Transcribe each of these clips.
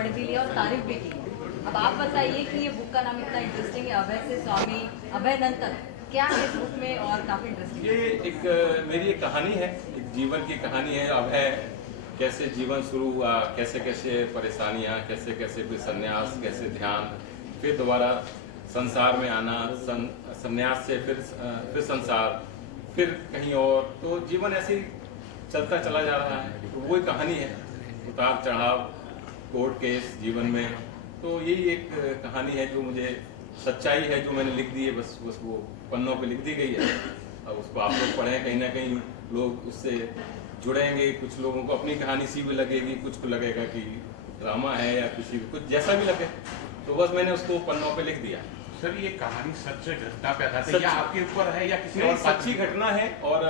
पढ़ भी लिया और तारीफ भी की। अब आप बताइए कि ये बुक का नाम इतना इंटरेस्टिंग है, अभय से स्वामी अभयानंद तक, क्या है इस बुक में और काफी इंटरेस्टिंग? ये एक मेरी एक कहानी है, एक जीवन की कहानी है। अभय कैसे जीवन शुरू हुआ, कैसे कैसे परेशानियां, कैसे कैसे फिर संन्यास, कैसे ध्यान, फिर दोबारा संसार में आना, संन्यास से फिर संसार, फिर कहीं और, तो जीवन ऐसे ही चलता चला जा रहा है। तो वही कहानी है, उतार चढ़ाव, कोर्ट केस जीवन में। तो यही एक कहानी है जो मुझे सच्चाई है, जो मैंने लिख दी है, बस वो पन्नों पे लिख दी गई है। अब उसको आप लोग पढ़ें, कहीं ना कहीं लोग उससे जुड़ेंगे। कुछ लोगों को अपनी कहानी सी भी लगेगी, कुछ को लगेगा कि ड्रामा है, या किसी को कुछ जैसा भी लगे। तो बस मैंने उसको पन्नों पे लिख दिया। सर, ये कहानी सच घटना पे आधारित है या आपके ऊपर है या किसी और? सच्ची घटना है, और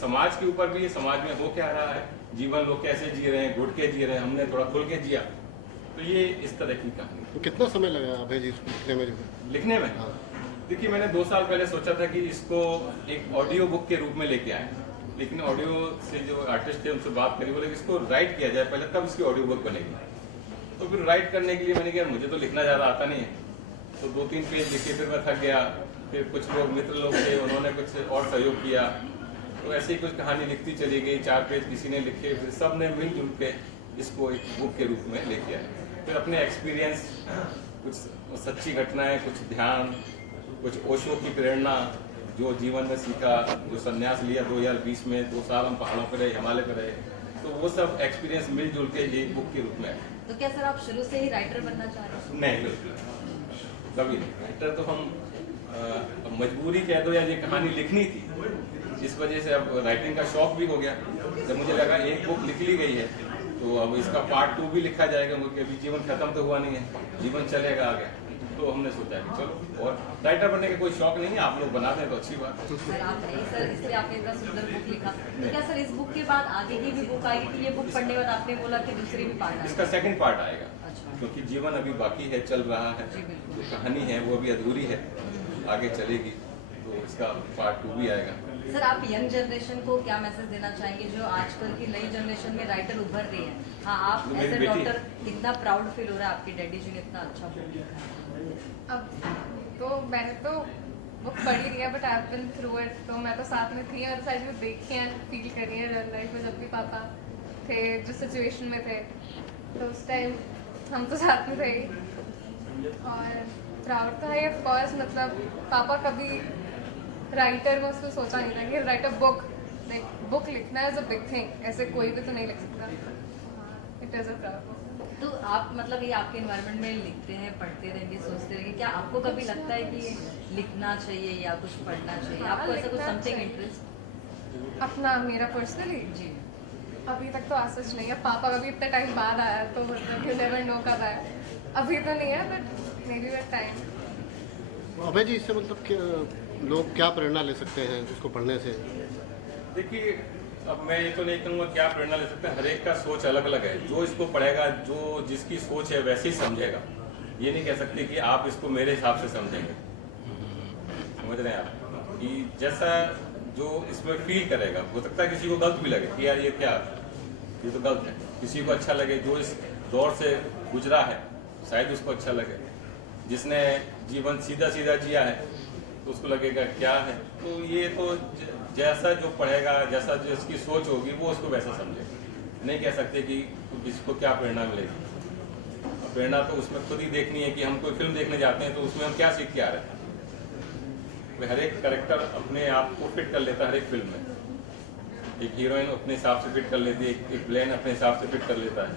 समाज के ऊपर भी है। समाज में हो क्या रहा है, जीवन लोग कैसे जी रहे हैं, घुट के जी रहे हैं, हमने थोड़ा खुल के जिया। तो ये इस तरह की कहानी। तो कितना समय लगा अभय जी इसको लिखने में? लिखने में देखिए, मैंने 2 साल पहले सोचा था कि इसको एक ऑडियो बुक के रूप में लेके आए, लेकिन ऑडियो से जो आर्टिस्ट थे उनसे बात करी, बोले इसको राइट किया जाए पहले, तब इसकी ऑडियो बुक बनेगी। तो फिर राइट करने के लिए मैंने कहा मुझे तो लिखना ज़्यादा आता नहीं है, तो 2-3 पेज लिखे, फिर मैं थक गया। फिर कुछ लोग मित्र लोग थे, उन्होंने कुछ और सहयोग किया, तो ऐसे ही कुछ कहानी लिखती चली गई। 4 पेज किसी ने लिखे, फिर सब ने मिलजुल के इसको एक बुक के रूप में लेके आए। फिर अपने एक्सपीरियंस, कुछ सच्ची घटनाएं, कुछ ध्यान, कुछ ओशो की प्रेरणा, जो जीवन में सीखा, जो संन्यास लिया 2020 में, 2 साल हम पहाड़ों पर रहे, हिमालय पर रहे, तो वो सब एक्सपीरियंस मिलजुल के ये बुक के रूप में है। तो क्या सर आप शुरू से ही राइटर बनना चाह रहे हैं? नहीं, बिल्कुल कभी नहीं। राइटर तो हम मजबूरी कह दो, या ये कहानी लिखनी थी, इस वजह से अब राइटिंग का शौक भी हो गया। जब मुझे लगा एक बुक लिख ली गई है, तो अब इसका पार्ट 2 भी लिखा जाएगा, क्योंकि अभी जीवन खत्म तो हुआ नहीं है, जीवन चलेगा आगे। तो हमने सोचा कि चलो, और राइटर बनने का कोई शौक नहीं है, आप लोग बना दें तो अच्छी बात है। सर आप नहीं सर, इसलिए आपने इतना सुंदर बुक लिखा। तो क्या सर इस बुक के बाद आगे की भी बुक आएगी कि ये बुक पढ़ने के बाद आपने बोला कि दूसरी भी पार्ट आएगा? इसका सेकंड पार्ट आएगा, अच्छा। क्योंकि जीवन अभी बाकी है, चल रहा है, जो कहानी है वो अभी अधूरी है, आगे चलेगी, तो इसका पार्ट 2 भी आएगा। सर आप यंग जनरेशन को क्या मैसेज देना चाहेंगे, जो आजकल की नई जनरेशन में राइटर उभर रही है? हाँ, आप एज ए डॉक्टर कितना प्राउड फील हो रहा है, आपके डैडी जी ने इतना अच्छा बुक लिखा है? अब तो मैंने तो बुक पढ़ी नहीं है, but I have been through it, तो मैं तो साथ में थी और साइड में देखी है, फील करी है रियल लाइफ में। जब भी पापा थे जिस सिचुएशन में थे, तो उस टाइम हम तो साथ में थे ही, और प्राउड तो है ऑफ कोर्स। मतलब पापा कभी राइटर में उसको सोचा नहीं था कि right a book, like book लिखना इज अ बिग थिंग, ऐसे कोई भी तो नहीं लिख सकता। It is a proud. तो आप मतलब ये आपके एनवायरनमेंट में लिखते हैं, पढ़ते रहेंगे, सोचते रहेंगे, क्या आपको कभी लगता है कि ये लिखना चाहिए या कुछ पढ़ना चाहिए? आपको ऐसा कुछ समथिंग इंटरेस्ट अपना मेरा पर्सनली जी? अभी तक तो आसच नहीं है। पापा का भी इतना टाइम बाद आया, तो मतलब यू नेवर नो कब आया। अभी तो नहीं है, but may be with time. Abhay ji, इससे मतलब लोग क्या प्रेरणा ले सकते हैं इसको पढ़ने से? देखिए, अब मैं ये तो नहीं कहूँगा क्या प्रेरणा ले सकते हैं, हर एक का सोच अलग अलग है। जो इसको पढ़ेगा, जो जिसकी सोच है वैसे ही समझेगा। ये नहीं कह सकते कि आप इसको मेरे हिसाब से समझेंगे, समझ रहे हैं आप, कि जैसा जो इसमें फील करेगा। हो सकता है किसी को गलत भी लगे कि यार ये क्या, ये तो गलत है, किसी को अच्छा लगे। जो इस दौर से गुजरा है शायद उसको अच्छा लगे, जिसने जीवन सीधा सीधा जिया है तो उसको लगेगा क्या है। तो ये तो जैसा जो पढ़ेगा, जैसा जो इसकी सोच होगी, वो उसको वैसा समझेगा। नहीं कह सकते कि किसको क्या प्रेरणा मिलेगी। प्रेरणा तो उसमें खुद ही देखनी है कि हम कोई फिल्म देखने जाते हैं तो उसमें हम क्या सीख के आ रहे हैं। हर एक कैरेक्टर अपने आप को फिट कर लेता है हर एक फिल्म में। एक हीरोइन अपने हिसाब से फिट कर लेती है, एक विलेन अपने हिसाब से फिट कर लेता है।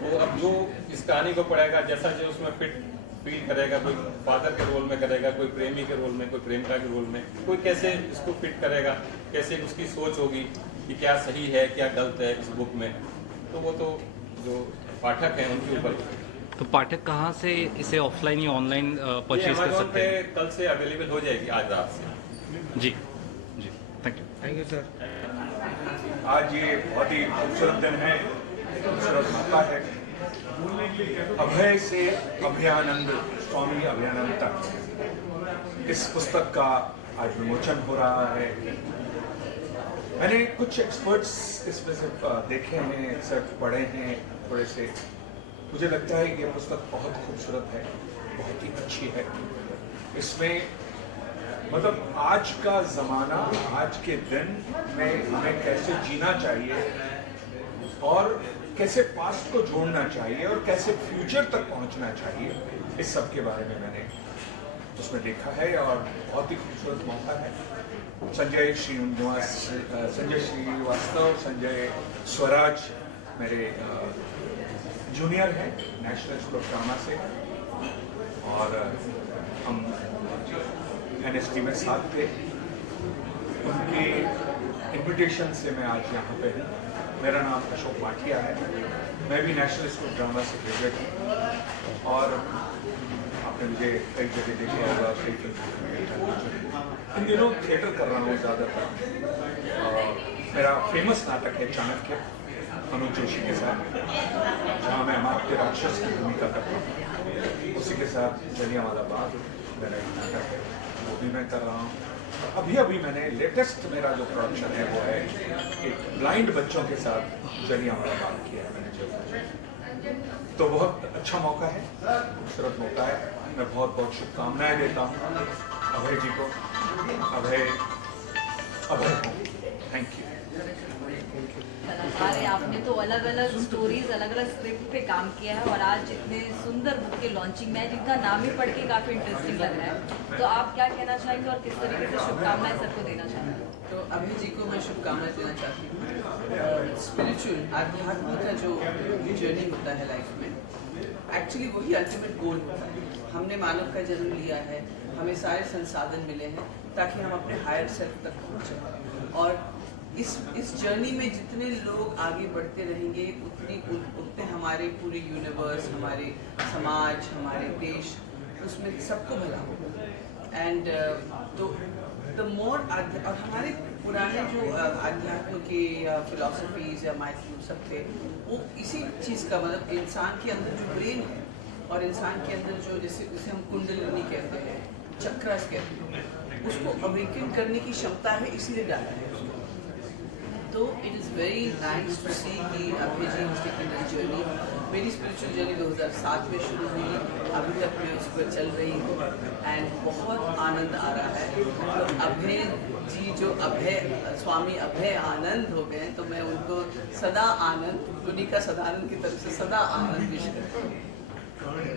तो अब जो इस कहानी को पढ़ेगा, जैसा जो उसमें फिट फील करेगा, कोई फादर के रोल में करेगा, कोई प्रेमी के रोल में, कोई प्रेमिका के रोल में, कोई कैसे इसको फिट करेगा, कैसे उसकी सोच होगी कि क्या सही है क्या गलत है इस बुक में। तो वो तो जो पाठक हैं उनके ऊपर। तो पाठक कहाँ से इसे ऑफलाइन या ऑनलाइन परचेज कर सकते हैं? कल से अवेलेबल हो जाएगी, आज रात से। जी जी, थैंक यू सर। आज ये बहुत ही खूबसूरत दिन है, खूबसूरत मौका है। अभय से अभयानंद, स्वामी अभयानंद तक इस पुस्तक का आज विमोचन हो रहा है। मैंने कुछ एक्सपर्ट्स इसमें से देखे हैं, एक्सपर्ट पढ़े हैं, थोड़े से मुझे लगता है ये पुस्तक बहुत खूबसूरत है, बहुत ही अच्छी है। इसमें मतलब आज का ज़माना, आज के दिन में हमें कैसे जीना चाहिए और कैसे पास्ट को जोड़ना चाहिए और कैसे फ्यूचर तक पहुंचना चाहिए, इस सब के बारे में मैंने उसमें देखा है और बहुत ही खूबसूरत मौका है। संजय श्रीवास्तव, संजय स्वराज मेरे जूनियर हैं नेशनल स्कूल ऑफ ड्रामा से, और हम NST में साथ थे। उनके इन्विटेशन से मैं आज यहाँ पे हूँ। मेरा नाम अशोक माठिया है, मैं भी नेशनल स्कूल ऑफ ड्रामा से ग्रेजुएट हूँ और आपने मुझे कई जगह देखा होगा, कई फिल्म इन दिनों थिएटर कर रहा हूँ ज़्यादातर। मेरा फेमस नाटक है चाणक्य, अनुज जोशी के साथ, जहाँ मैं अमात्य राक्षस की भूमिका करता हूँ। उसी के साथ जलियांवाला बाग मेरा एक नाटक है, वो भी मैं कर रहा हूँ। अभी मैंने लेटेस्ट मेरा जो प्रोडक्शन है वो है एक ब्लाइंड बच्चों के साथ जलियांवाला बाग किया है मैंने, तो बहुत अच्छा मौका है, खूबसूरत मौका है। मैं बहुत बहुत शुभकामनाएं देता हूँ अभय जी को, अभय को थैंक यू। कलाकार है, आपने तो अलग अलग स्टोरीज, अलग अलग स्क्रिप्ट पे काम किया है और आज इतने सुंदर बुक के लॉन्चिंग में है जिनका नाम ही पढ़ के काफी इंटरेस्टिंग लग रहा है, तो आप क्या कहना चाहेंगे और किस तरीके से शुभकामनाएं सबको देना चाहेंगे? तो अभय जी को मैं शुभकामनाएं देना चाहती हूँ। स्पिरिचुअल आध्यात्म का जो जर्नी होता है लाइफ में, एक्चुअली वही अल्टीमेट गोल होता है। हमने मानव का जन्म लिया है, हमें सारे संसाधन मिले हैं ताकि हम अपने हायर सेल्फ तक पहुँचें, और इस जर्नी में जितने लोग आगे बढ़ते रहेंगे उतने हमारे पूरे यूनिवर्स, हमारे समाज, हमारे देश, उसमें सबको भला होगा। एंड तो द मोर, और हमारे पुराने जो अध्यात्म के फिलॉसफीज या माइथोलॉजी सब थे, वो इसी चीज़ का मतलब इंसान के अंदर जो ब्रेन है और इंसान के अंदर जो जिसे हम कुंडलिनी कहते हैं, चक्रास कहते हैं, उसको अवेकन करने की क्षमता है, इसीलिए डाला है। तो it is very nice to see कि Abhay ji has taken this journey. मेरी स्पिरिचुअल जर्नी 2007 में शुरू हुई, अभी तक मैं उस पर चल रही हूँ एंड बहुत आनंद आ रहा है। तो अभय जी जो स्वामी अभय आनंद हो गए, तो मैं उनको सदा आनंद, उन्हीं का सदानंद की तरफ से सदा आनंद विश करती हूँ।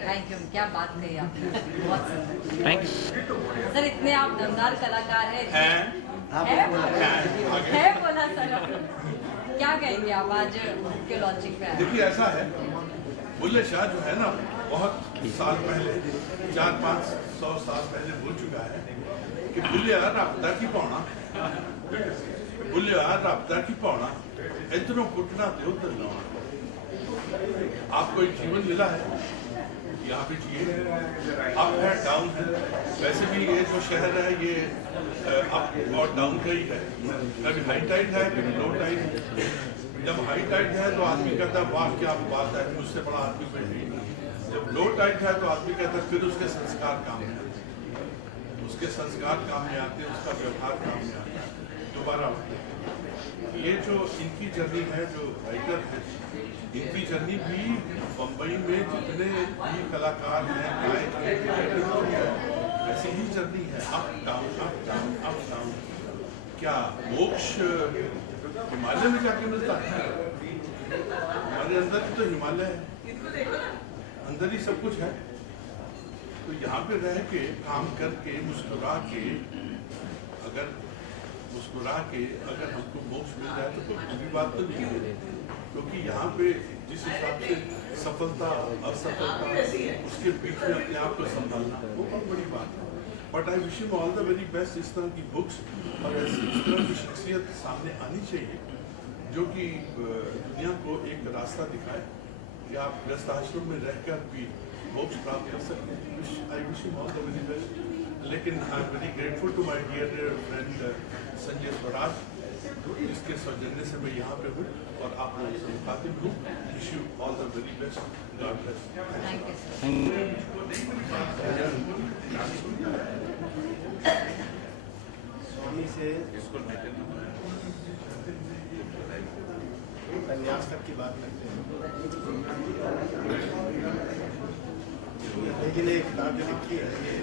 थैंक यू, क्या बात कही आपने, बहुत सुंदर। थैंक यू सर, इतने आप दमदार कलाकार हैं, है बोला सर, क्या कहेंगे आप आज के लॉन्चिंग पे आए? देखिए ऐसा है, बुल्ले शाह जो है ना, बहुत साल पहले, 400-500 साल पहले बोल चुका है कि बुल्लिया राबता की पौना, बुल्लिया राबता की पौना, इतनों पुटना दे उधर नवा। आपको एक जीवन मिला है, यहाँ पे जिए, अप है डाउन है। वैसे भी ये जो शहर है ये अप और डाउन का ही है, कभी हाई टाइड है कभी लो टाइड है। जब हाई टाइड है तो आदमी कहता है वाह क्या बात है, मुझसे बड़ा आदमी कोई नहीं। जब लो टाइड है तो आदमी कहता है फिर उसके संस्कार काम में आते हैं, उसके संस्कार काम में आते हैं, उसका व्यवहार काम में आता है, दोबारा उठते हैं। ये जो इनकी जर्नी है, जो राइटर है, इनकी जर्नी भी बम्बई में जितने भी कलाकार हैं, गायक हैं, ऐसी ही जर्नी है, up down up down up down. क्या मोक्ष हिमालय में जाके मिलता है? हमारे अंदर ही तो हिमालय है, अंदर ही सब कुछ है। तो यहाँ पे रह के, काम करके, मुस्कुरा के, अगर हमको मोक्ष मिल जाए तो कोई बुरी बात तो नहीं है, क्योंकि यहाँ पे जिस हिसाब से सफलता असफलता उसके बीच में अपने आप को संभालना वो बहुत बड़ी बात है। But I wish you all the very best. इस तरह की बुक्स और ऐसी इस तरह की शख्सियत सामने आनी चाहिए जो कि दुनिया को एक रास्ता दिखाए कि आप गृहस्थ आश्रम में रहकर भी मोक्ष प्राप्त कर सकते हैं। I wish you all the very best. लेकिन I am very grateful to my dear friend Sanjay Swaraj, जिसके सौजन्य से मैं यहाँ पे हूँ और आप लोगों से मुखातिब हूँ। Wish you all the very best. God bless. स्वामी से संन्यास तक की बात करते हैं। लेकिन एक किताब जो लिखी है ये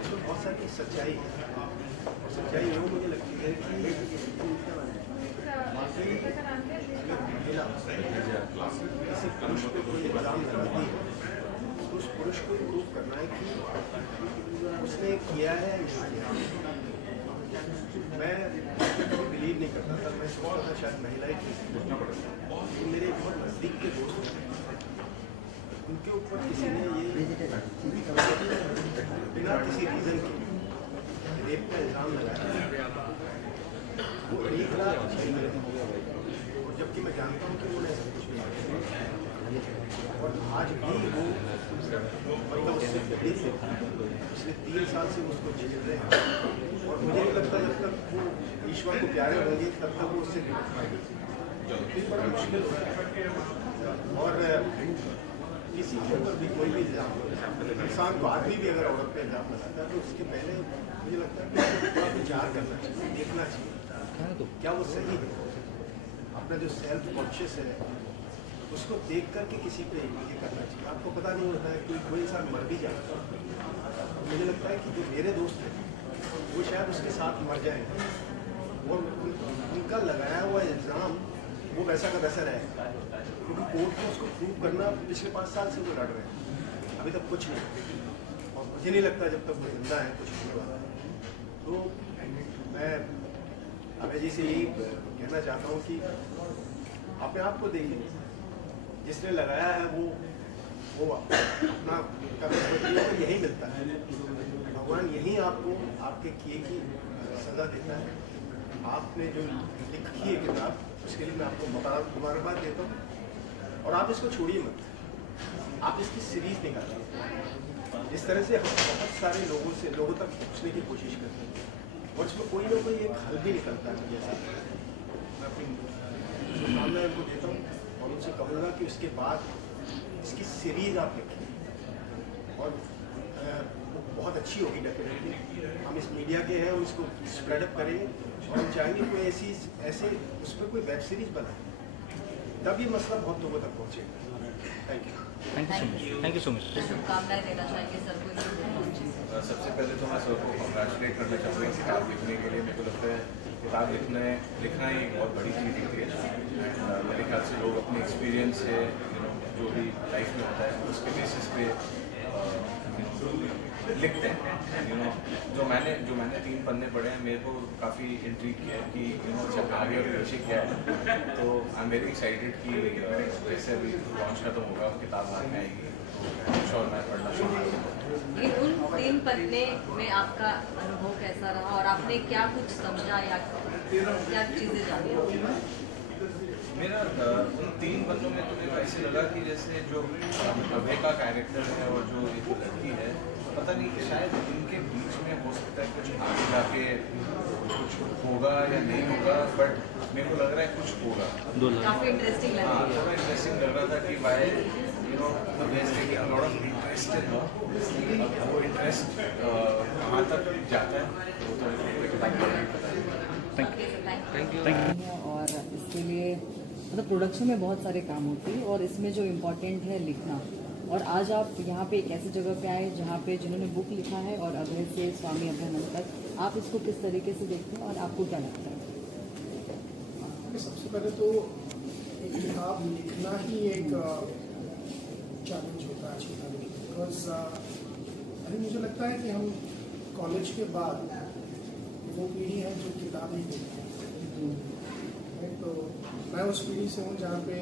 उसमें बहुत सारी सच्चाई है। सच्चाई वो मुझे लगती है कि वाकई अगर महिला किसी पुरुष को कोई इल्ज़ाम लगाती है तो उस पुरुष को प्रूव करना है कि उसने किया है या नहीं किया। मैं कभी बिलीव नहीं करता था, मैं सोचता था शायद महिला ही सोचना पड़ता। मेरे बहुत नज़दीक के दोस्त हैं, उनके ऊपर किसी ने ये बिना किसी रीज़न के रेप का इल्ज़ाम लगाया। वो एक रात और जबकि मैं जानता हूँ कि उन्होंने ऐसा कुछ नहीं किया और आज भी वो मतलब उससे पिछले 3 साल से उसको झेल रहे हैं और मुझे नहीं लगता जब तक वो ईश्वर को प्यारे होंगे तब तक वो उससे निपट पाएंगे। बड़ा मुश्किल होता है और किसी के ऊपर भी कोई भी इल्ज़ाम इंसान को आदमी भी अगर औरत पे इल्ज़ाम लगाता है तो उसके पहले मुझे लगता है थोड़ा विचार करना चाहिए, देखना चाहिए क्या वो सही है। अपना जो सेल्फ कॉन्शियस है उसको देख करके किसी पे ये करना चाहिए। आपको पता नहीं होता है कोई इंसान मर भी जाता है। मुझे लगता है कि जो मेरे दोस्त हैं वो शायद उसके साथ मर जाएंगे और उनका लगाया हुआ इल्ज़ाम वो वैसा का वैसा रहेगा क्योंकि कोर्ट में उसको प्रूव करना पिछले 5 साल से वो लड़ रहे हैं, अभी तक कुछ नहीं। और मुझे नहीं लगता जब तक वो जिंदा है कुछ होने वाला है। तो मैं अभय जी से यही कहना चाहता हूँ कि अपने आप को देखिए, जिसने लगाया है वो अपना यही मिलता है। भगवान यही आपको आपके किए की सजा देता है। आपने जो लिखी है किताब उसके लिए मैं आपको मुबारकबाद देता हूँ और आप इसको छोड़िए मत, आप इसकी सीरीज निकालिए। इस तरह से हम बहुत सारे लोगों तक पहुँचने की कोशिश करते हैं और इसमें कोई ना कोई एक हल भी निकलता है। जैसा मैं अपनी शुभकामनाएं उनको देता हूँ और उनसे कहूँगा कि उसके बाद इसकी सीरीज आप लिखिए और वो बहुत अच्छी होगी डेफिनेटली। हम इस मीडिया के हैं, हम इसको स्प्रेड अप करेंगे और हम चाहेंगे कोई ऐसे उस पर कोई वेब सीरीज बनाए, तब ये मसला बहुत लोगों तक पहुँचेगा। Thank you so much. शुभकामनाएं देना चाहेंगे सर को। सबसे पहले तो मैं सबको कॉन्ग्रेचुलेट करना चाहूँगा किताब लिखने के लिए। मेरे को लगता है किताब लिखना ही एक बहुत बड़ी चीज़ होती है। मेरे ख्याल से लोग अपने एक्सपीरियंस से जो भी लाइफ में होता है उसके बेसिस पे लिखते हैं। जो मैंने 3 पन्ने पढ़े हैं मेरे को काफ़ी इंट्रीग किया है कि अच्छा आगे और पीछे क्या है। तो आई एम वेरी एक्साइटेड कि जैसे अभी लॉन्च खत्म होगा बात में आएगी तो श्योर मैं पढ़ना शुरू करूँगा। उन 3 पन्ने में आपका अनुभव कैसा रहा और आपने क्या कुछ समझा या क्या चीज़ें जानी? मेरा उन 3 पन्नों में तो मेरे को ऐसे लगा कि जैसे जो अभय का कैरेक्टर है और जो एक लड़की है, पता नहीं शायद इनके बीच में हो सकता है कुछ आगे जाके कुछ होगा या नहीं होगा, बट मेरे को लग रहा है कुछ होगा। काफ़ी इंटरेस्टिंग लग रहा है। थोड़ा इंटरेस्टिंग लग रहा था कि भाई Abhay is taking a lot of interest in her. वो इंटरेस्ट कहाँ तक जाता है वो तो किताब में पता है। Thank you. और इसके लिए मतलब प्रोडक्शन में बहुत सारे काम होते हैं और इसमें जो इम्पोर्टेंट है लिखना। और आज आप यहाँ पे एक ऐसी जगह पे आए जहाँ पे जिन्होंने बुक लिखा है और अभय से स्वामी अभयानंद तक, आप इसको किस तरीके से देखते हैं और आपको क्या लगता है? सबसे पहले तो एक किताब लिखना ही एक चैलेंज होता है आज की तारीख में। बिकॉज अभी मुझे लगता है कि हम कॉलेज के बाद वो पीढ़ी है जो किताब नहीं पढ़ती है। तो मैं उस पीढ़ी से हूँ जहाँ पे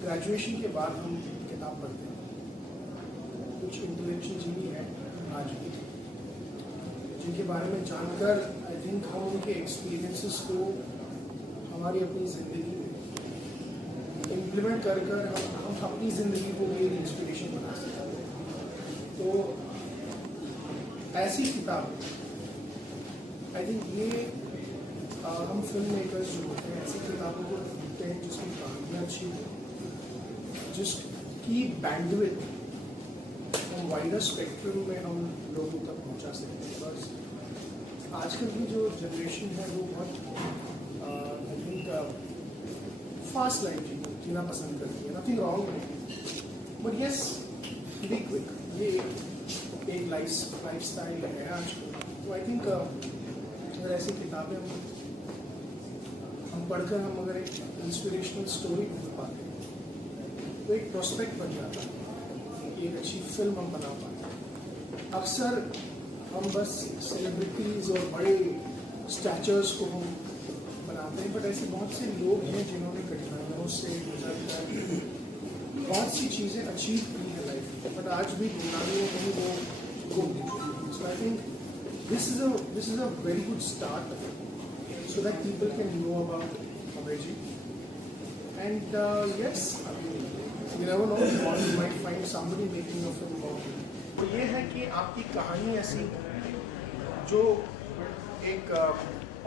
ग्रेजुएशन के बाद हम किताब पढ़ते हैं। कुछ इंटेलेक्चुअल भी हैं आज भी जिनके बारे में जानकर आई थिंक हम उनके एक्सपीरियंसेस को हमारी अपनी ज़िंदगी में इम्प्लीमेंट कर हम अपनी ज़िंदगी को भी एक इंस्पिरेशन बना सकते हैं। तो ऐसी किताब आई थिंक ये हम फिल्म मेकर्स जो होते हैं ऐसी किताबों को लिखते हैं जिसकी कहानियाँ अच्छी हो, जिसकी बैंडविड्थ हम वाइडर स्पेक्ट्रम में हम लोगों तक पहुँचा सकते हैं। बस आजकल की जो जनरेशन है वो बहुत आई थिंक फास्ट लाइफ जीना पसंद करती है। नथिंग रॉन्ग में, बट यस बी क्विक, ये एक लाइफ स्टाइल है आज तो आई थिंक अगर ऐसी किताबें हम पढ़कर हम अगर एक इंस्पिरेशनल स्टोरी बना पाते हैं तो एक प्रोस्पेक्ट बन जाता है, एक अच्छी फिल्म हम बना पाते हैं। अक्सर हम बस सेलिब्रिटीज़ और बड़े स्टैचर्स को हम बनाते हैं, बट ऐसे बहुत से लोग हैं जिन्होंने कठिनाइयों से गुजरकर बहुत सी चीज़ें अचीव की है लाइफ में, बट आज भी दुनिया में कहीं वो गुम दिखती। So I think this is a very good start so that people can know about Abhay. And yes, you never know, you might find somebody making a film about it. तो ये है कि आपकी कहानी ऐसी जो एक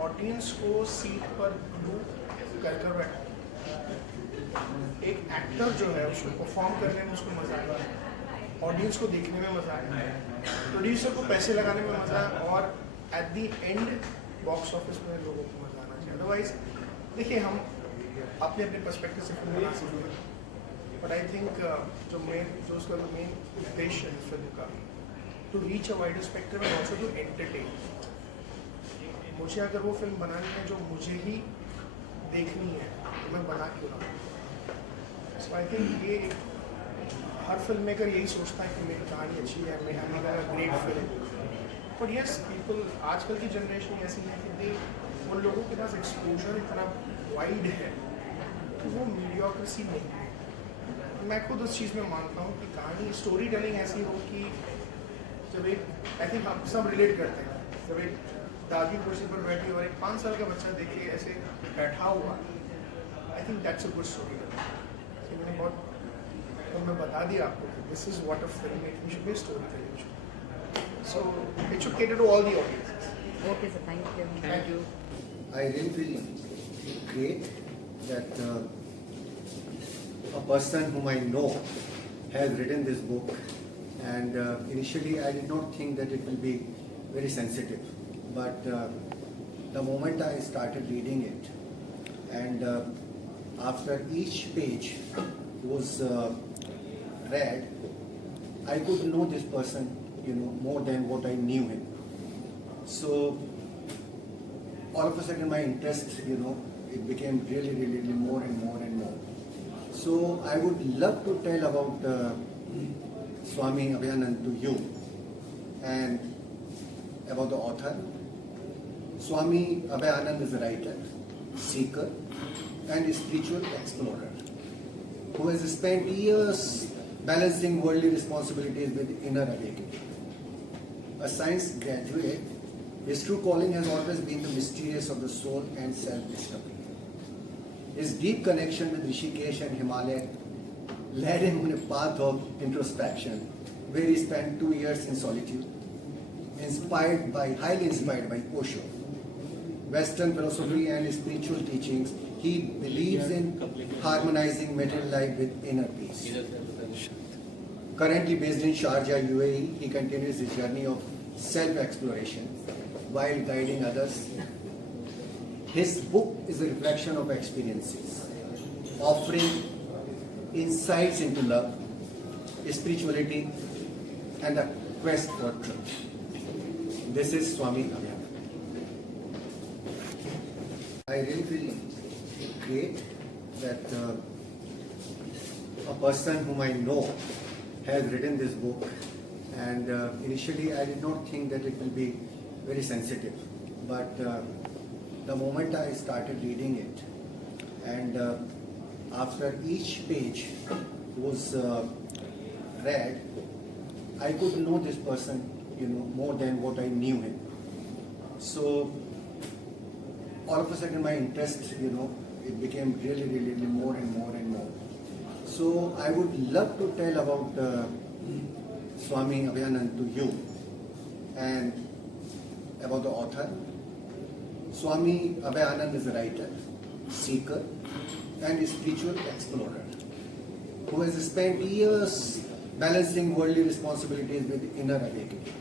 ऑडियंस को सीट पर ग्लू कर बैठा, एक एक्टर जो है उसको परफॉर्म करने में उसको मजा आएगा, ऑडियंस को देखने में मजा आएगा, प्रोड्यूसर को पैसे लगाने में मजा है, और at the and box office में लोगों को मजा आना चाहिए। अदरवाइज देखिए, हम अपने अपने पर्सपेक्टिव से फिल्म बना सकते हैं, बट आई थिंक जो उसका मेन उद्देश्य है फिल्म का, to reach a wider spectrum and also to entertain. मुझे अगर वो फिल्म बनानी है जो मुझे ही देखनी है तो मैं बना क्यों ना। सो आई थिंक ये हर फिल्म मेकर यही सोचता है कि मेरी कहानी अच्छी है, मैं great film. But yes, people आजकल की जनरेशन ऐसी है कि उन लोगों के पास एक्सपोजर इतना वाइड है कि वो मीडियोक्रेसी नहीं है। मैं खुद उस चीज़ में मानता हूँ कि कहानी स्टोरी टेलिंग ऐसी हो कि जब एक, आई थिंक हम सब रिलेट करते हैं, जब एक दादी कुर्सी पर बैठी और एक 5 साल का बच्चा देखे ऐसे बैठा हुआ, I think that's a good story telling. मैंने बहुत मैं बता दिया आपको कि this is what a film making should be, story telling. So it should cater to all the audiences. Okay, sir. Thank you. Thank you. I really feel great that a person whom I know has written this book, and initially I did not think that it will be very sensitive, but the moment I started reading it, and after each page was read, I could know this person, more than what I knew him. So all of a sudden my interest, it became really more and more and more. So I would love to tell about Swami Abhayanand to you, and about the author. Swami Abhayanand is a writer, seeker, and a spiritual explorer who has spent years balancing worldly responsibilities with inner awakening. A science graduate, his true calling has always been the mysteries of the soul and self-discovery. His deep connection with Rishikesh and Himalaya led him on a path of introspection, where he spent 2 years in solitude, highly inspired by Osho, Western philosophy and spiritual teachings. He believes in harmonizing material life with inner peace. Currently based in Sharjah, UAE, he continues his journey of self-exploration while guiding others. His book is a reflection of experiences, offering insights into love, spirituality, and the quest for truth. This is Swami Abhayanand. I really feel great that a person whom I know has written this book, and initially I did not think that it will be very sensitive, but the moment I started reading it, and after each page was read, I could know this person, more than what I knew him. So all of a sudden my interest, it became really more and more and more. So I would love to tell about Swami Abhayanand to you, and about the author. Swami Abhayanand is a writer, seeker, and a spiritual explorer who has spent years balancing worldly responsibilities with inner awakening.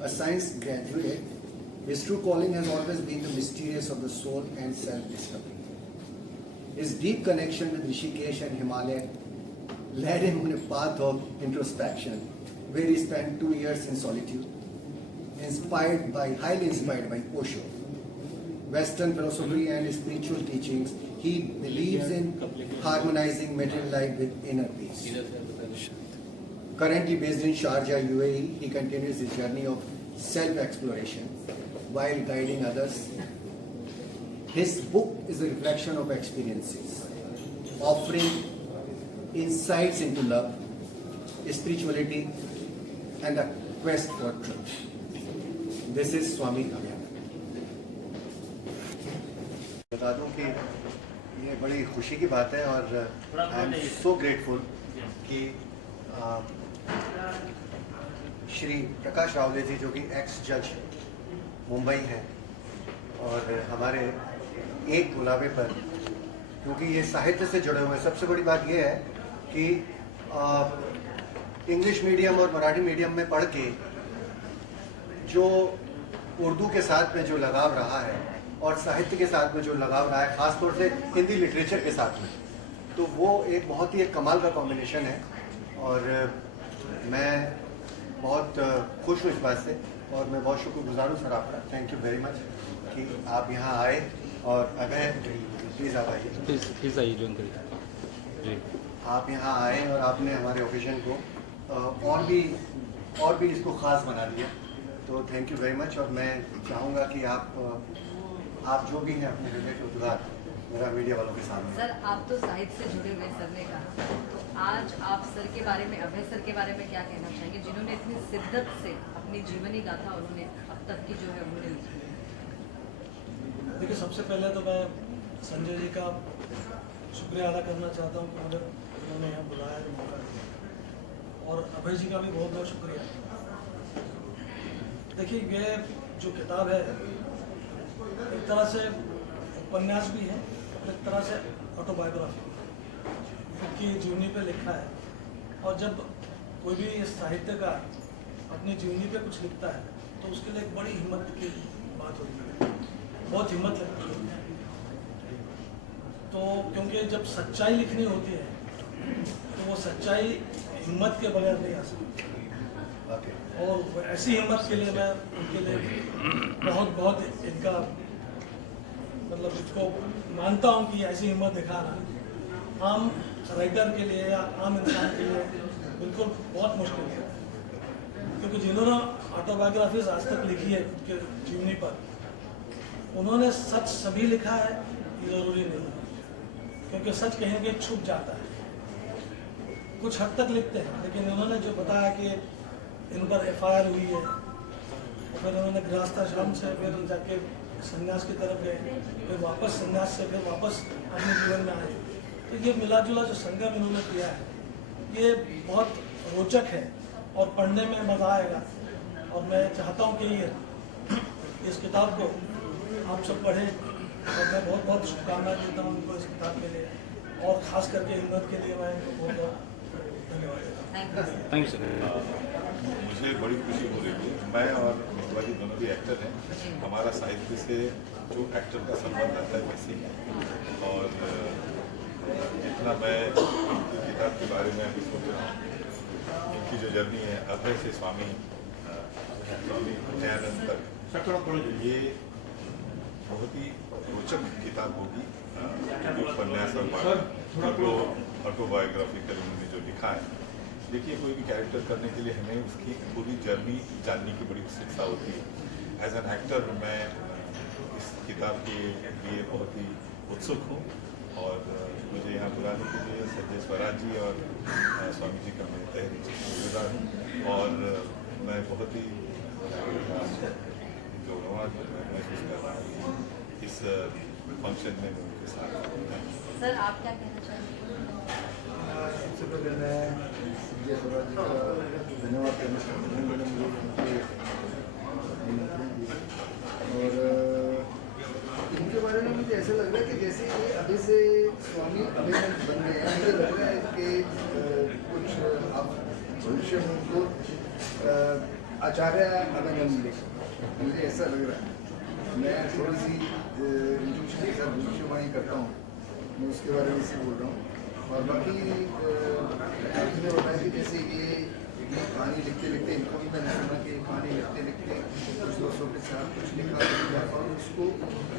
A science graduate, his true calling has always been the mysteries of the soul and self-discovery. His deep connection with Rishikesh and Himalaya led him on a path of introspection, where he spent 2 years in solitude, highly inspired by Osho, Western philosophy and spiritual teachings. He believes in harmonizing material life with inner peace. Currently based in Sharjah, UAE, he continues his journey of self-exploration while guiding others. His book is a reflection of experiences, offering insights into love, spirituality, and the quest for truth. This is Swami Abhyanan. बता दूं कि ये बड़ी खुशी की बात है और आई एम सो ग्रेटफुल कि श्री प्रकाश रावले जी जो कि एक्स जज मुंबई हैं और हमारे एक बुलावे पर, क्योंकि ये साहित्य से जुड़े हुए हैं। सबसे बड़ी बात ये है कि इंग्लिश मीडियम और मराठी मीडियम में पढ़ के जो उर्दू के साथ में जो लगाव रहा है और साहित्य के साथ में जो लगाव रहा है, ख़ासतौर से हिंदी लिटरेचर के साथ में, तो वो एक बहुत ही एक कमाल का कॉम्बिनेशन है। और मैं बहुत खुश हूँ इस बात से और मैं बहुत शुक्रगुजार हूँ सर आपका। थैंक यू वेरी मच कि आप यहाँ आए। और अभय प्लीज़ आप आइए, प्लीज़ आइए ज्वाइन करिए जी। आप यहाँ आए और आपने हमारे ओकेजन को और भी इसको ख़ास बना दिया, तो थैंक यू वेरी मच। और मैं चाहूँगा कि आप जो भी हैं अपने रिलेटेड उद्गार मेरा मीडिया वालों के सामने। सर आप तो साहित्य से जुड़े हुए सर ने कहा, तो आज आप सर के बारे में, अभय सर के बारे में क्या कहना चाहेंगे, जिन्होंने इतनी शिद्दत से अपनी जीवनी गाथा उन्होंने अब तक की जो है उन्होंने लिखी है। देखिए, सबसे पहले तो मैं संजय जी का शुक्रिया अदा करना चाहता हूँ कि मुझे उन्होंने यहाँ बुलाया, जो मौका दिया, और अभय जी का भी बहुत बहुत शुक्रिया। देखिए, ये जो किताब है एक तरह से उपन्यास भी है, एक तरह से ऑटोबायोग्राफी की जीवनी पे लिखा है। और जब कोई भी साहित्यकार अपनी जीवनी पे कुछ लिखता है तो उसके लिए एक बड़ी हिम्मत की बात होती है, बहुत हिम्मत लगती है। तो क्योंकि जब सच्चाई लिखनी होती है तो वो सच्चाई हिम्मत के बगैर नहीं आ सकती, और ऐसी हिम्मत के लिए मैं उनके लिए बहुत बहुत इनका मतलब इसको मानता हूँ कि ऐसी हिम्मत दिखाना आम राइटर के लिए या आम इंसान के लिए बिल्कुल बहुत मुश्किल है। क्योंकि जिन्होंने ऑटोबायोग्राफीज आज तक लिखी है उनके जीवनी पर, उन्होंने सच सभी लिखा है ये ज़रूरी नहीं है, क्योंकि सच कहीं ना कहीं छुप जाता है। कुछ हद तक लिखते हैं, लेकिन उन्होंने जो बताया कि इन पर FIR हुई है, और फिर उन्होंने गृहस्थाश्रम से फिर जाके संन्यास की तरफ गए, फिर वापस संन्यास से फिर वापस अपने जीवन में आए। तो ये मिला जुला जो संगम इन्होंने किया है, ये बहुत रोचक है और पढ़ने में मज़ा आएगा। और मैं चाहता हूँ कि ये इस किताब को आप सब पढ़ें, और मैं बहुत बहुत शुभकामनाएं देता हूँ उनको इस किताब के लिए, और ख़ास करके हिम्मत के लिए मैं इनको बहुत बहुत धन्यवाद देता हूँ। Thank you sir. मुझे बड़ी खुशी हो रही है। मैं और शिवाजी दोनों भी एक्टर हैं, हमारा साहित्य से जो एक्टर का संबंध रहता है वैसे ही। और जितना मैं इनकी किताब के बारे में अभी सोच रहा हूँ, इनकी जो जर्नी है अभय से स्वामी अभयानंद तक, ये बहुत ही रोचक किताब होगी। उपन्यास और ऑटोबायोग्राफिकल उन्होंने जो लिखा है, देखिए कोई भी कैरेक्टर करने के लिए हमें उसकी पूरी जर्नी जानने की बड़ी उत्सुकता होती है। एज एन एक्टर मैं इस किताब के लिए बहुत ही उत्सुक हूँ, और मुझे यहाँ बुलाने के लिए संजय स्वराज जी और स्वामी जी का मैं तहे दिल से शुक्रगुजार हूँ। और मैं बहुत ही गौरवान्वित महसूस कर रहा हूँ इस फंक्शन में उनके साथ। सर आप क्या कहना चाहेंगे? सबसे पहले मैं संजय स्वराज जी का धन्यवाद करना चाहता हूँ, मैंने मुझे निमंत्रण दिया। और इनके बारे में मुझे ऐसा लग रहा है कि जैसे ये अभी से स्वामी अभयानंद बन गए हैं, मुझे लग रहा है कि कुछ अब भविष्य में उनको आचार्य अभयानंद लिख, मुझे ऐसा लग रहा है। मैं थोड़ी सी इंट्यूशन के साथ भविष्यवाणी करता हूँ, मैं उसके बारे में इसलिए बोल रहा हूँ। और बाकी आपने बताया कि जैसे ये कहानी लिखते लिखते इनको भी मैंने सुना कि कहानी लिखते लिखते कुछ दोस्तों के साथ कुछ लिखा और उसको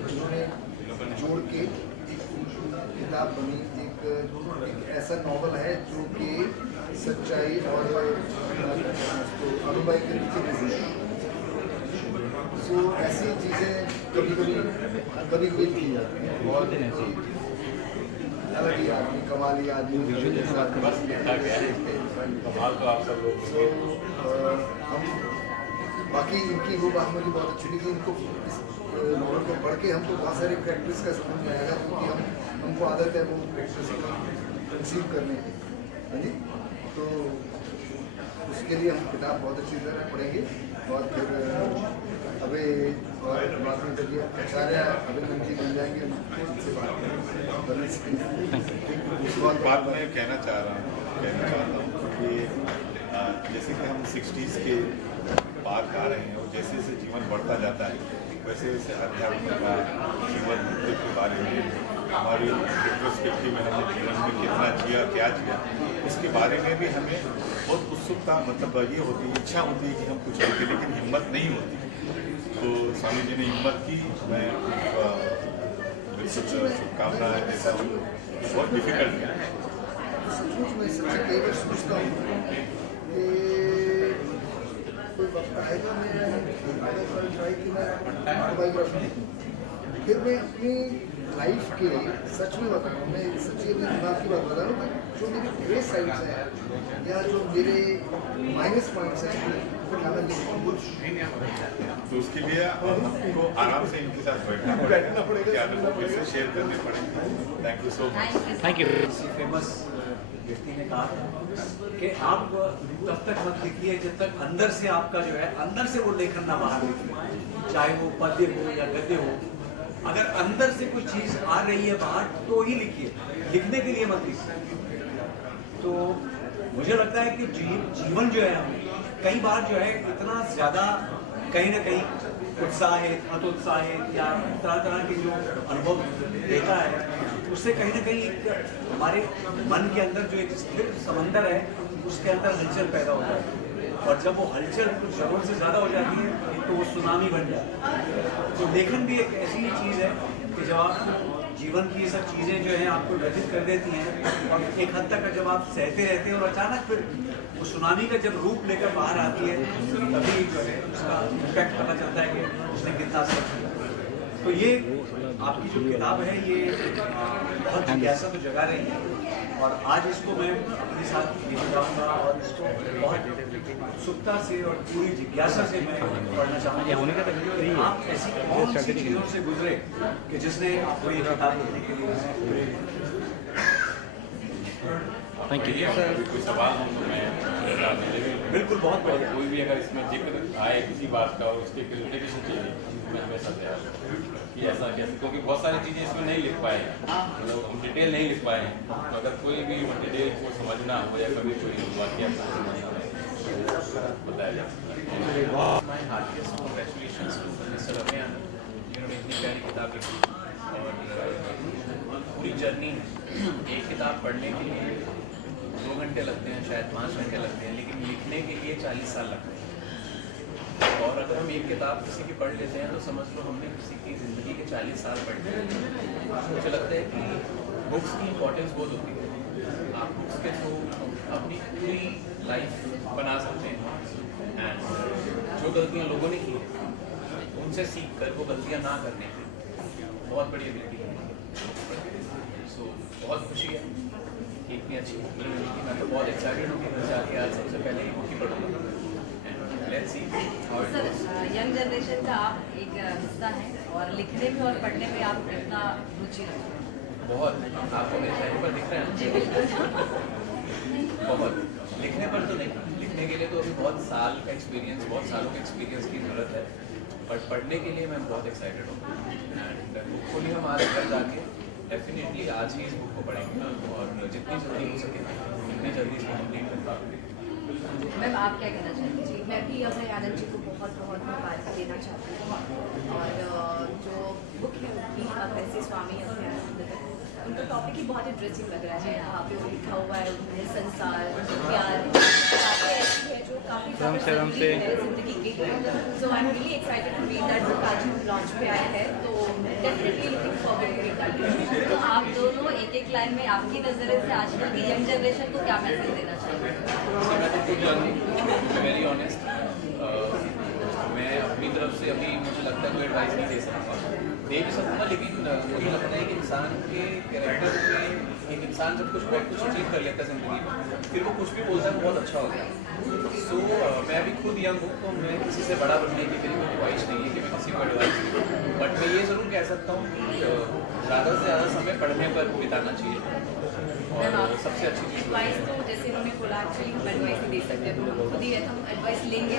उन्होंने जोड़ के एक किताब बनी, एक ऐसा नॉवल है जो कि सच्चाई और अनुबाई के नीचे तो ऐसी चीज़ें कभी की जाती हैं। बहुत अलग ही आदमी, कमाली आदमी के साथ कमाल तो आप सब लोग हम बाकी इनकी वो बात मुझे बहुत अच्छी लगी। इनको इस नॉवल को पढ़ के हमको बहुत सारे कैरेक्टर्स का समझ में आएगा, क्योंकि हमको आदत है वो कैरेक्टर्स को कंसीव करने की, है जी। तो उसके लिए हम किताब बहुत अच्छी तरह पढ़ेंगे और फिर अभी और बाद में जब ये आचार्य अभिनंदन जी बन जाएंगे उनसे बात एक बात मैं कहना चाहता हूँ कि जैसे कि हम 60s के पार जा रहे हैं और जैसे जैसे जीवन बढ़ता जाता है वैसे वैसे अध्यात्म का जीवन के बारे में हमारी रिट्रोस्पेक्टिव में हमने जीवन में कितना जिया क्या जिया उसके बारे में भी हमें बहुत उत्सुकता मतलब ये होती है, इच्छा होती है कि हम कुछ लिखें, लेकिन हिम्मत नहीं होती। तो स्वामी जी ने हिम्मत की, मैं शुभकामना देता हूँ। बहुत डिफिकल्ट है। सचमुच में सबसे कई बार सोचता हूँ कि कोई वक्त आएगा मैं ट्राई कि मैं ऑटोबायोग्राफी लिखूँ, फिर मैं अपनी लाइफ के सच में बताऊँ, मैं सच्ची अपने दिमाग की बात बता रहा हूँ, जो मेरे ग्रे साइड्स हैं या जो मेरे माइनस पॉइंट्स हैं तो उसके लिए हमको आराम से इनके साथ बैठना पड़ेगा, कैसे शेयर करने पड़ेंगे। Thank you so much. Thank you. Famous व्यक्ति ने कहा कि आप तब तक मत लिखिए जब तक अंदर से आपका जो है अंदर से वो लेखन ना बाहर निकले, चाहे वो पद्य हो या गद्य हो। अगर अंदर से कोई चीज आ रही है बाहर तो ही लिखिए, लिखने के लिए मत लिखिए। तो मुझे लगता है कि जीवन जो है कई बार जो है इतना ज्यादा कहीं ना कहीं उत्साहित हतोत्साहित या तरह तरह के जो अनुभव देता है उससे कहीं ना कहीं एक हमारे मन के अंदर जो एक स्थिर समंदर है उसके अंदर हलचल पैदा होता है, और जब वो हलचल कुछ जरूरत से ज़्यादा हो जाती है तो वो सुनामी बन जाती है। तो लेखन भी एक ऐसी ही चीज़ है कि जब आप जीवन की ये सब चीज़ें जो हैं आपको व्यथित कर देती हैं और एक हद तक जब आप सहते रहते हैं और अचानक फिर वो सुनामी का जब रूप लेकर बाहर आती है तभी जो है उसका इम्पैक्ट पता चलता है कि उसने कितना असर किया। तो ये आपकी जो किताब है ये बहुत जिज्ञासा तो जगा रही है और आज इसको मैं अपने साथ लेके जाऊँगा और इसको बहुत उत्सुकता से और पूरी जिज्ञासा से मैं पढ़ना चाहूँगा। आप ऐसी कौन सी चीज़ों से गुजरे कि जिसने आपको ये किताब लिखने के लिए थैंक यू। कोई सवाल हो तो मैं बिल्कुल बहुत बढ़िया। कोई भी अगर इसमें जिक्र आए किसी बात का और उसके क्लैरिफिकेशन चाहिए मैं हमेशा तैयार हूँ कि ऐसा कैसे, क्योंकि बहुत सारी चीज़ें इसमें नहीं लिख पाए हैं, मतलब हम डिटेल नहीं लिख पाए हैं। तो अगर कोई भी डिटेल को समझना हो या कभी कोई वाक्य समझना है बताया जा सकता है। My heartiest congratulations to Mr. Abhayan, जिन्होंने इतनी प्यारी किताब लिखी और पूरी जर्नी एक किताब पढ़ने के लिए 2 घंटे लगते हैं, शायद 5 घंटे लगते हैं, लेकिन लिखने के लिए 40 साल लगते हैं। और अगर हम एक किताब किसी की पढ़ लेते हैं तो समझ लो हमने किसी की ज़िंदगी के 40 साल पढ़ लिए। मुझे लगता है कि बुक्स की इम्पोर्टेंस बहुत होती है। आप बुक्स के थ्रू अपनी पूरी लाइफ बना सकते हैं एंड जो गलतियाँ लोगों ने की उनसे सीख कर वो गलतियाँ ना करने की बहुत बड़ी एबिलिटी है। सो बहुत खुशी है कि इतनी अच्छी बुक मिली। मैं तो बहुत एक्साइटेड हूँ कि मैं जाके आज सबसे पहले ही बुक ही पढ़ूँगा। Let's see how it goes. Young generation का आप एक हिस्सा हैं और लिखने में और पढ़ने में आप कितना रुचि रखते हैं? बहुत। आपको मेरे चेहरे पर दिख रहा है जी बिल्कुल। बहुत। लिखने पर तो नहीं, लिखने के लिए तो अभी बहुत साल का एक्सपीरियंस, बहुत सालों के एक्सपीरियंस की ज़रूरत है, बट पढ़ने के लिए मैं बहुत एक्साइटेड हूँ एंड बुक को भी हम आज घर जाके डेफिनेटली आज ही इस बुक को पढ़ेंगे और जितनी जल्दी हो सके उतनी जल्दी इसको कंप्लीट कर पाएंगे। मैम आप क्या कहना चाहेंगे? जी मैं भी अभय आनंद जी को बहुत बहुत मुबारक देना चाहती हूँ और जो बुक है उनकी वैसे स्वामी अभयानंद उनका टॉपिक ही बहुत इंटरेस्टिंग लग रहा है। वहाँ पे वो लिखा हुआ है उन्हें संसार, प्यार, बातें ऐसी है जो काफ़ी ज़िंदगी की। So I am really excited to read that book. आज लॉन्च पे आया है तो definitely looking forward to read that. तो आप दोनों एक एक लाइन में आपकी नज़रिए से आजकल की यंग जनरेशन को क्या मैसेज देना चाहिए? वेरी ऑनेस्ट, मैं अपनी तरफ से अभी मुझे लगता है कोई एडवाइस नहीं दे सकता, दे भी सकूँगा, लेकिन मुझे लगता है कि इंसान के कैरेक्टर में एक इंसान जब बहुत कुछ अचीव कर लेता है ज़िंदगी में, फिर वो कुछ भी बोलता है बहुत अच्छा होता है। सो मैं अभी खुद यंग हूँ, तो मैं किसी से बड़ा बनने की मेरी कोई ख्वाहिश नहीं है कि मैं किसी को एडवाइस दूँ, बट मैं ये ज़रूर कह सकता हूँ कि ज़्यादा से ज़्यादा समय पढ़ने पर बिताना चाहिए। और सबसे अच्छी चीज़ एडवाइस तो जैसे उन्होंने बोला, एक्चुअली हम एडवाइस नहीं दे सकते, तो हम खुद ही है, हम एडवाइस लेंगे,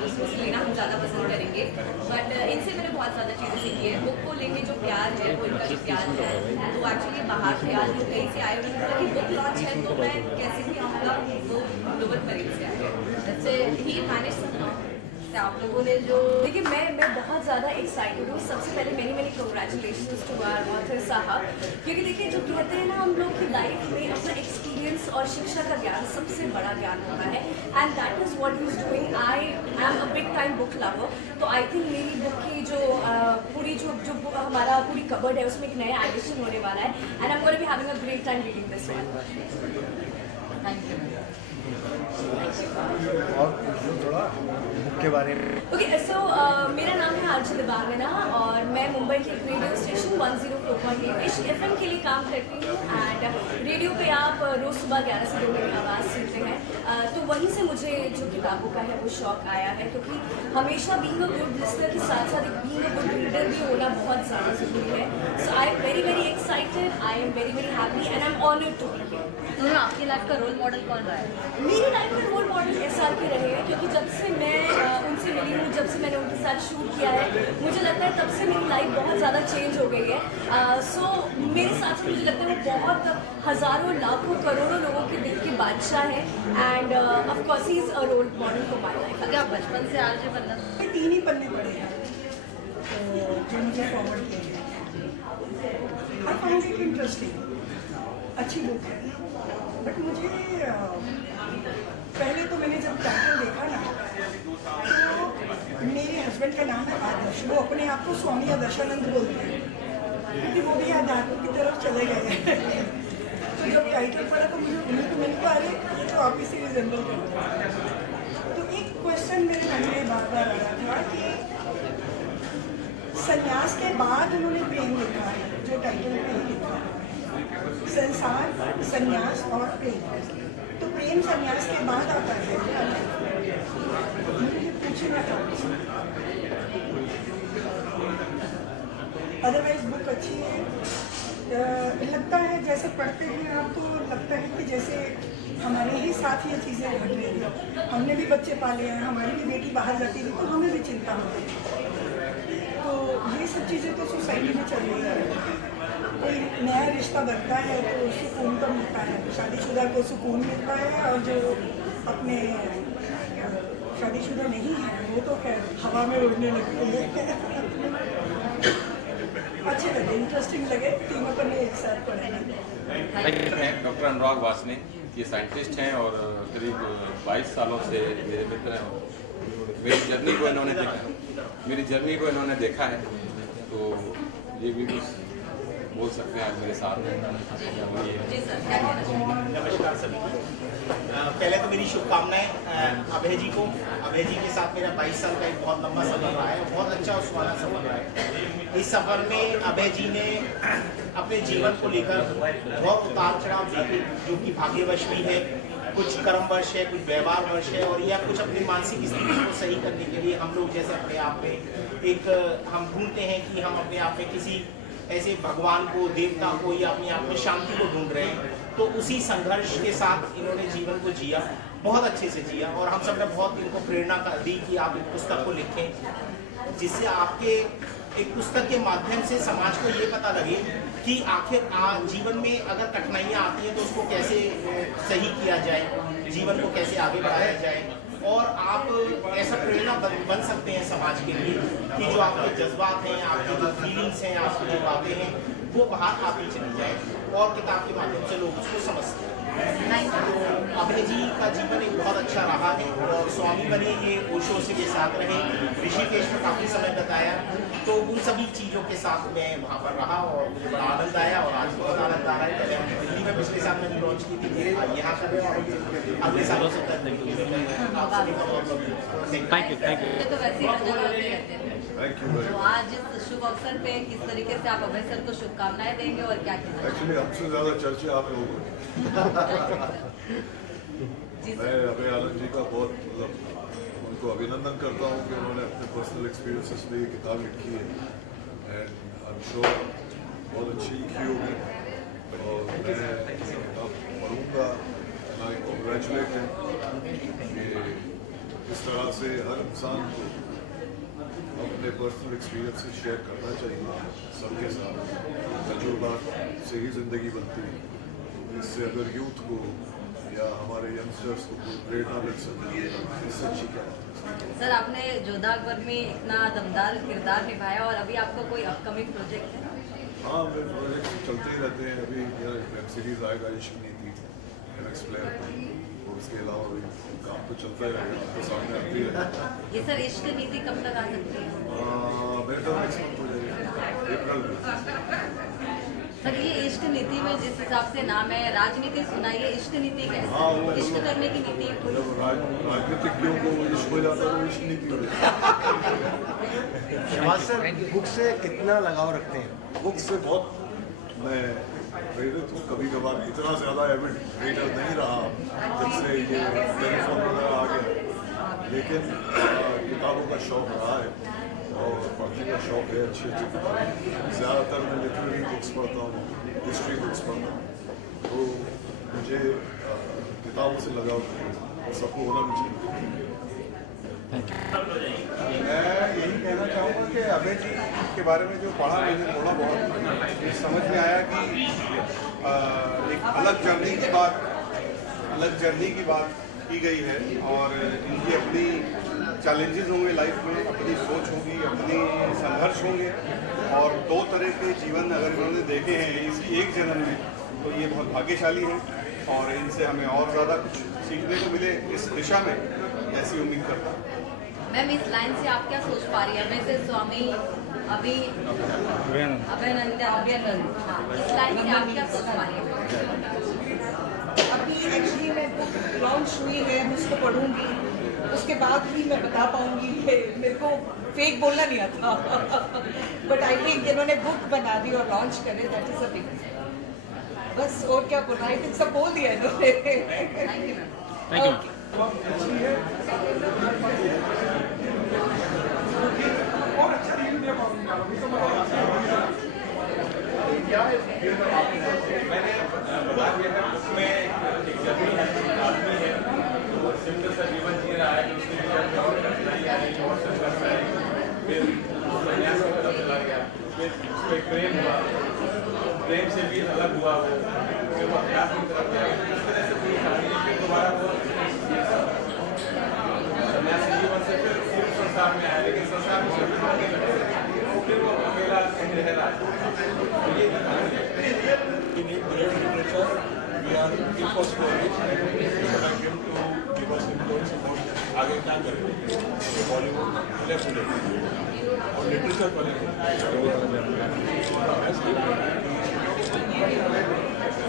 दूसरों से लेना हम ज़्यादा पसंद करेंगे। बट इनसे मैंने बहुत ज़्यादा चीज़ें सीखी है। बुक को लेके जो प्यार है, वो इनका जो प्यार है, तो एक्चुअली बाहर थे, आज लोग कहीं से आए, उन्होंने बोला कि बुक लॉन्च है तो मैं कैसे भी आऊँगा, वो लोअर परेड से आए, जैसे ही मैनेज सकता हूँ। आप लोगों ने जो देखिए मैं बहुत ज़्यादा एक्साइटेड हूँ। सबसे पहले many congratulations to our author साहब, क्योंकि देखिए जो कहते हैं ना हम लोग की लाइफ में अपना एक्सपीरियंस और शिक्षा का ज्ञान सबसे बड़ा ज्ञान होता है, and that is what he is doing. I am a big time book lover, तो आई थिंक मेरी बुक की जो पूरी जो हमारा पूरी कवर्ड है उसमें एक नया एडिशन होने वाला है, and I am going to be having a great time reading this one. Thank you. और थोड़ा बुक के बारे में। ओके, सो मेरा नाम है आरजे दिवांगना और मैं मुंबई के एक रेडियो स्टेशन 104.8 इश्क FM के लिए काम करती हूँ, एंड रेडियो पे आप रोज़ सुबह 11 से 2 मेरी आवाज़ सुनते हैं। तो वहीं से मुझे जो किताबों का है वो शौक आया है, क्योंकि हमेशा बीइंग अ गुड लिसनर के साथ साथ एक बीइंग अ गुड रीडर भी होना बहुत ज़्यादा ज़रूरी है। So I am very excited, I am very happy and I am honoured to be here. तो आपकी लाइफ का रोल मॉडल कौन रहा है? मेरी लाइफ में रोल मॉडल SR के रहे हैं, क्योंकि जब से मैं उनसे मिली हूँ, जब से मैंने उनके साथ शूट किया है, मुझे लगता है तब से मेरी लाइफ बहुत ज़्यादा चेंज हो गई है। सो मेरे साथ मुझे लगता है वो बहुत हज़ारों लाखों करोड़ों लोगों के दिल के बादशाह हैं, and of course he is a role model for my life. अगर आप बचपन से आरजे बनना, 3 ही पन्ने पढ़े हैं जो मुझे फॉरवर्ड किए हैं। आई फाउंड इट इंटरेस्टिंग, अच्छी बुक है, बट मुझे पहले तो मैंने जब टाइटल देखा ना, तो मेरे हस्बैंड का नाम है आदर्श, वो अपने आप को स्वामी आदर्शानंद बोलते हैं, क्योंकि वो भी अध्यात्म की तरफ चले गए हैं। तो जब टाइटल पढ़ा तो मुझे उन्हीं को मैंने कहा, अरे ये तो आप इसी रिजेंबल करते हैं। तो एक क्वेश्चन मेरे मन में बार बार आ रहा था कि संन्यास के बाद उन्होंने प्रेम लिखा है, जो टाइटल पे लिखा है संसार, संन्यास और प्रेम। तो प्रेम संन्यास के बाद आता है, मुझे पूछना था। अदरवाइज बुक अच्छी है, लगता है जैसे पढ़ते हैं आपको लगता है कि जैसे हमारे ही साथ ये चीज़ें घट रही हैं। हमने भी बच्चे पाले हैं, हमारी भी बेटी बाहर जाती थी तो हमें भी चिंता होती है। तो ये सब चीज़ें तो सोसाइटी में चल रही है। कोई नया रिश्ता बनता है तो सुकून तो मिलता है, शादीशुदा को सुकून मिलता है, और जो अपने शादीशुदा नहीं है वो तो खैर हवा में उड़ने लगते हैं। अच्छे लगे, इंटरेस्टिंग लगे, तीनों पन्ने एक साथ पढ़े। डॉक्टर अनुराग वासने, ये साइंटिस्ट हैं और करीब 22 सालों से मेरे मित्र हैं। मेरी जर्नी को इन्होंने देखा है, तो ये भी कुछ बोल सकते हैं आज मेरे साथ हैं। नमस्कार सभी को। पहले तो मेरी शुभकामनाएं अभय जी को। अभय जी के साथ मेरा 22 साल का एक बहुत लंबा सफर रहा है, बहुत अच्छा और सुहाना सफर रहा है। इस सफर में अभय जी ने अपने जीवन को लेकर बहुत उतार चढ़ाव देखे, जो कि भाग्यवश भी है, कुछ कर्मवश है, कुछ व्यवहार वर्ष है, और या कुछ अपनी मानसिक स्थिति को सही करने के लिए हम लोग जैसे अपने आप में एक हम ढूंढते हैं कि हम अपने आप में किसी ऐसे भगवान को, देवता को, या अपने आप में शांति को ढूंढ रहे हैं। तो उसी संघर्ष के साथ इन्होंने जीवन को जिया, बहुत अच्छे से जिया, और हम सब ने बहुत इनको प्रेरणा दी कि आप एक पुस्तक को लिखें, जिससे आपके एक पुस्तक के माध्यम से समाज को ये पता लगे कि आखिर जीवन में अगर कठिनाइयाँ आती हैं तो उसको कैसे सही किया जाए, जीवन को कैसे आगे बढ़ाया जाए, और आप ऐसा प्रेरणा बन सकते हैं समाज के लिए कि जो आपके जज्बात हैं, आपकी जो फीलिंग्स हैं, आपकी जो बातें हैं, वो बाहर आती चली जाए और किताब के माध्यम से लोग उसको समझते हैं। तो अभय जी का जीवन एक बहुत अच्छा रहा है और स्वामी बने, ये ओशो से के साथ रहे, ऋषिकेश में काफ़ी समय बताया, तो उन सभी चीज़ों के साथ मैं वहाँ पर रहा और मुझे बड़ा आनंद आया और आज बहुत आनंद आ रहा है। पहले हम दिल्ली में पिछले साल मैंने लॉन्च की थी, यहाँ कर रहे हैं, अगले साल हो सकता है दिल्ली में। थैंक यू तो वैसे ही नजर आते रहते हैं। थैंक यू तो आज इस शुभ अवसर पे किस तरीके से आप अभय सर को शुभकामनाएं देंगे और क्या कहना एक्चुअली हमसे ज़्यादा चर्चा आप लोगों की। मैं अभय आनंद जी का बहुत उनको अभिनंदन करता हूँ कि उन्होंने अपने पर्सनल एक्सपीरियंसेस में ये किताब लिखी है एंड आई एम श्योर बहुत अच्छी लिखी होगी और मैं किताब पढ़ूँगा। आई कॉन्ग्रेचुलेट कि इस तरह से हर इंसान को अपने पर्सनल एक्सपीरियंसेस शेयर करना चाहिए सबके साथ। तजुर्बात से ही ज़िंदगी बनती है, इससे अगर यूथ को या हमारे यंगस्टर्स को कोई प्रेरणा मिल सकती है, इससे अच्छी क्या है। सर, आपने जोधा अकबर में इतना दमदार किरदार निभाया और अभी आपका कोई अपकमिंग प्रोजेक्ट है? हाँ, मेरे प्रोजेक्ट चलते ही रहते हैं। अभी मेरा वेब सीरीज आएगा इश्क नीति MX प्लेयर पर, और उसके अलावा भी काम तो चलता ही रहेगा, आपके सामने आती है। ये सर इश्क नीति कब तक आ सकती है? मेरे ख्याल नेक्स्ट मंथ हो जाएगी, अप्रैल में। सर, ये इश्क नीति में जिस हिसाब से नाम है, राजनीति सुना, ये इश्क नीति कैसे? हाँ, वो इश्क करने की नीति है कोई? जब राजनीतिज्ञों को इश्क हो जाता है तो इश्क नीति हो जाती है। शहबाज सर बुक से कितना लगाव रखते हैं? बुक से बहुत मैं प्रेरित हूँ। कभी कभार इतना ज़्यादा एविड रीडर नहीं रहा जब से ये टेलीफोन वगैरह आ गया, लेकिन किताबों का शौक रहा है और पढ़ने का शौक है। अच्छी अच्छी किताबें, ज़्यादातर मैं लिटरेरी बुक्स पढ़ता हूँ, हिस्ट्री बुक्स पढ़ता हूँ, तो मुझे किताबों से लगाव और सबको होना भी चाहिए। मैं यही कहना चाहूँगा कि अभय जी के बारे में जो पढ़ा मैंने थोड़ा बहुत, ये समझ में आया कि एक अलग जर्नी की बात की गई है और इनकी अपनी चैलेंजेस होंगे लाइफ में, अपनी सोच होगी, अपनी संघर्ष होंगे और दो तरह के जीवन अगर इन्होंने देखे हैं इसी एक जन्म में, तो ये बहुत भाग्यशाली हैं और इनसे हमें और ज़्यादा कुछ सीखने को मिले इस दिशा में, ऐसी उम्मीद करता हूँ। मैम, इस लाइन से आप क्या सोच पा रही है? वैसे स्वामी अभयानंद, हाँ, इस लाइन से आप क्या सोच पा रही है? अभी एक्चुअली मैं बुक लॉन्च हुई है, मैं उसको पढ़ूंगी, उसके बाद भी मैं बता पाऊंगी कि मेरे को फेक बोलना नहीं आता। बट आई थिंक इन्होंने बुक बना दी और लॉन्च करे, दैट इज अ बिग, बस और क्या बोलना, आई थिंक सब बोल दिया इन्होंने। Thank you. मैंने बता दिया था उसमें एक जर्नी है, आदमी है, वो सिंपल सा जीवन जी रहा है, उसके जीवन में और कठिनाई आई और संघर्ष आई, फिर संन्यास की तरफ चला गया, फिर उसको प्रेम हुआ, प्रेम से भी अलग हुआ वो, फिर वो अध्यात्म की तरफ गया, इस तरह से पूरी कहानी है। फिर दोबारा वो सन्यासी जीवन से फिर संसार में आया, लेकिन संसार में फिर वो अकेला रह रहा है। In Indian literature, we are looking for stories. I came to give us influence about आगे क्या करें, बॉलीवुड खुले और लिटरेचर पर।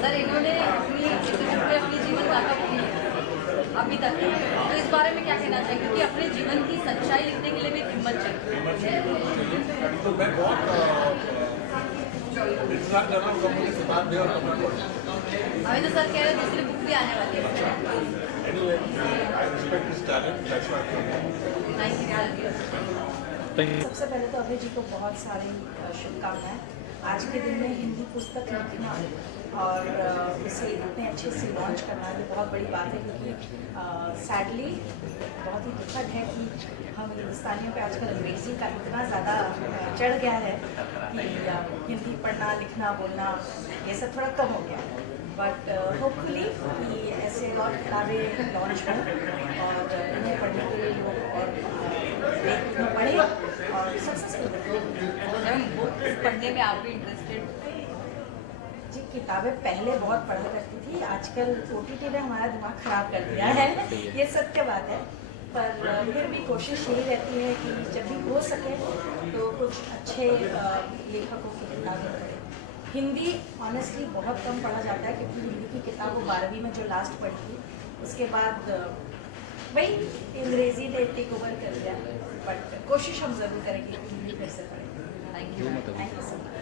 सर, इन्होंने अपनी जीवन गाथा की अभी तक, तो इस बारे में क्या कहना चाहिए? क्योंकि अपने जीवन की सच्चाई लिखने के लिए भी हिम्मत चाहिए। तो मैं बहुत इंतजार कर रहा हूँ कब मुझे किताब दे और कब मैं पढ़ूँ। अभी तो सर कह रहे हैं दूसरी बुक भी आने वाली है। Anyway, I respect his talent. That's why I'm here. Thank you. Thank you. सबसे पहले तो अभय जी को बहुत सारी शुभकामनाएं। आज के दिन में हिंदी पुस्तक लिखना और इसे इतने अच्छे से लॉन्च करना ये बहुत बड़ी बात है, क्योंकि सैडली बहुत ही दुखद है कि हम हिंदुस्तानियों पे आजकल अंग्रेज़ी का इतना ज़्यादा चढ़ गया है कि हिंदी पढ़ना लिखना बोलना ये सब थोड़ा कम हो गया है। बट होपफुली कि ऐसे और किताबें लॉन्च हों और इन्हें पढ़ने के लिए लोग और पढ़ें और सक्सेसफुल बने। बुक पढ़ने में आप भी इंटरेस्टेड? जी, किताबें पहले बहुत पढ़ा करती थी, आजकल OTT ने हमारा दिमाग ख़राब कर दिया है, ये सत्य बात है। पर फिर भी कोशिश यही रहती है कि जब भी हो सके तो कुछ अच्छे लेखकों की किताबें पढ़ें। हिंदी ऑनेस्टली बहुत कम पढ़ा जाता है, क्योंकि हिंदी की किताब वो 12वीं में जो लास्ट पढ़ी थी, उसके बाद वही अंग्रेज़ी ने टेक ओवर कर दिया। बट कोशिश हम ज़रूर करेंगे कि हिंदी फिर से पढ़ें। Thank you. Thank you so much.